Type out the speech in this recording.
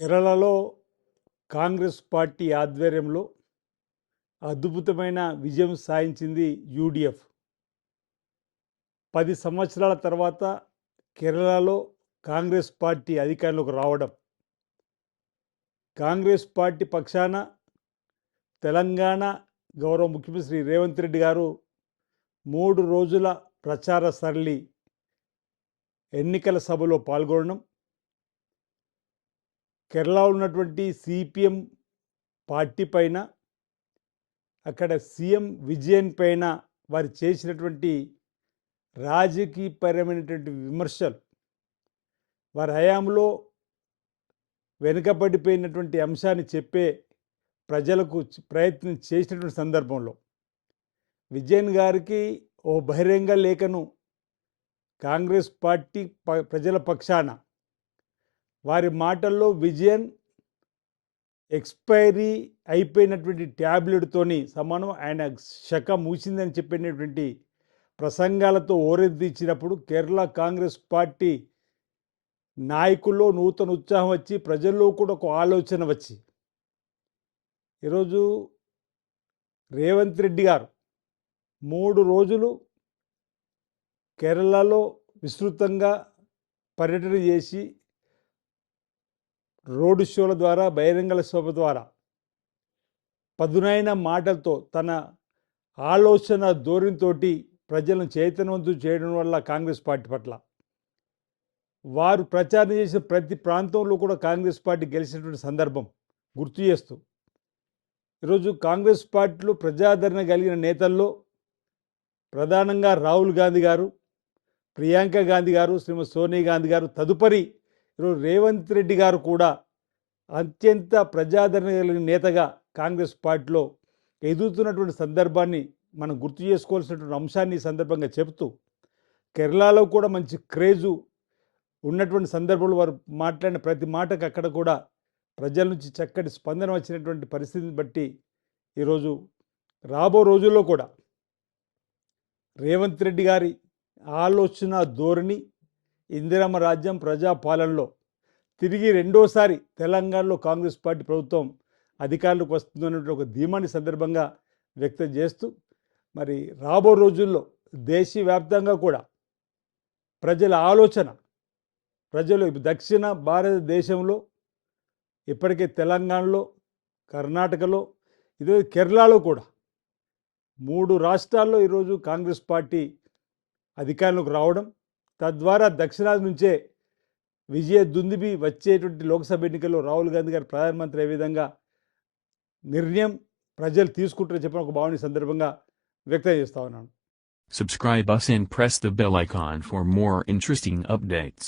కేరళలో కాంగ్రెస్ పార్టీ ఆధ్వర్యంలో అద్భుతమైన విజయం సాధించింది యూడిఎఫ్. 10 సంవత్సరాల తర్వాత కేరళలో కాంగ్రెస్ పార్టీ అధికారంలోకి రావడం, కాంగ్రెస్ పార్టీ పక్షాన తెలంగాణ గౌరవ ముఖ్యమంత్రి శ్రీ రేవంత్ రెడ్డి గారు 3 రోజుల ప్రచార సరళి ఎన్నికల సభలో పాల్గొనడం, కేరళలో ఉన్నటువంటి సిపిఎం పార్టీ పైన, అక్కడ సీఎం విజయన్ పైన వారు చేసినటువంటి రాజకీయపరమైనటువంటి విమర్శలు, వారి హయాంలో వెనుకబడిపోయినటువంటి అంశాన్ని చెప్పే ప్రజలకు ప్రయత్నం చేసినటువంటి సందర్భంలో విజయన్ గారికి ఓ బహిరంగ లేఖను కాంగ్రెస్ పార్టీ ప్రజల పక్షాన, వారి మాటల్లో విజయన్ ఎక్స్పైరీ అయిపోయినటువంటి ట్యాబ్లెట్తోని సమానం, ఆయన శక మూసిందని చెప్పినటువంటి ప్రసంగాలతో ఓరెత్తిచ్చినప్పుడు కేరళ కాంగ్రెస్ పార్టీ నాయకుల్లో నూతన ఉత్సాహం వచ్చి, ప్రజల్లో కూడా ఒక ఆలోచన వచ్చి, ఈరోజు రేవంత్ రెడ్డి గారు 3 రోజులు కేరళలో విస్తృతంగా పర్యటన చేసి రోడ్ షోల ద్వారా, బహిరంగ సభ ద్వారా పదునైన మాటలతో తన ఆలోచన ధోరణితోటి ప్రజలను చైతన్యవంతం చేయడం వల్ల కాంగ్రెస్ పార్టీ పట్ల వారు ప్రచారం చేసిన ప్రతి ప్రాంతంలో కూడా కాంగ్రెస్ పార్టీ గెలిచినటువంటి సందర్భం గుర్తు చేస్తూ, ఈరోజు కాంగ్రెస్ పార్టీలో ప్రజాదరణ కలిగిన నేతల్లో ప్రధానంగా రాహుల్ గాంధీ గారు, ప్రియాంక గాంధీ గారు, శ్రీమతి సోనియా గాంధీ గారు, తదుపరి ఈరోజు రేవంత్ రెడ్డి గారు కూడా అత్యంత ప్రజాదరణ కలిగిన నేతగా కాంగ్రెస్ పార్టీలో ఎదుగుతున్నటువంటి సందర్భాన్ని మనం గుర్తు చేసుకోవాల్సినటువంటి అంశాన్ని ఈ సందర్భంగా చెబుతూ, కేరళలో కూడా మంచి క్రేజు ఉన్నటువంటి సందర్భంలో వారు మాట్లాడిన ప్రతి మాటకు అక్కడ కూడా ప్రజల నుంచి చక్కటి స్పందన వచ్చినటువంటి పరిస్థితిని బట్టి ఈరోజు రాబో రోజుల్లో కూడా రేవంత్ రెడ్డి గారి ఆలోచన ధోరణి, ఇందిరమ్మ రాజ్యం ప్రజాపాలనలో తిరిగి రెండోసారి తెలంగాణలో కాంగ్రెస్ పార్టీ ప్రభుత్వం అధికారులకు వస్తుందన్నటువంటి ఒక ధీమాని సందర్భంగా వ్యక్తం చేస్తూ, మరి రాబో రోజుల్లో దేశవ్యాప్తంగా కూడా ప్రజల ఆలోచన, ప్రజలు దక్షిణ భారతదేశంలో ఇప్పటికే తెలంగాణలో, కర్ణాటకలో, ఇదే కేరళలో కూడా 3 రాష్ట్రాల్లో ఈరోజు కాంగ్రెస్ పార్టీ అధికారంలోకి రావడం, తద్వారా దక్షిణాది నుంచే విజయ దుందుబి వచ్చేటువంటి లోక్సభ ఎన్నికల్లో రాహుల్ గాంధీ గారు ప్రధానమంత్రి అయ్యే విధంగా నిర్ణయం ప్రజలు తీసుకుంటారని చెప్పిన ఒక భావన సందర్భంగా వ్యక్తం చేస్తా ఉన్నాను. Subscribe us and press the bell icon for more interesting updates.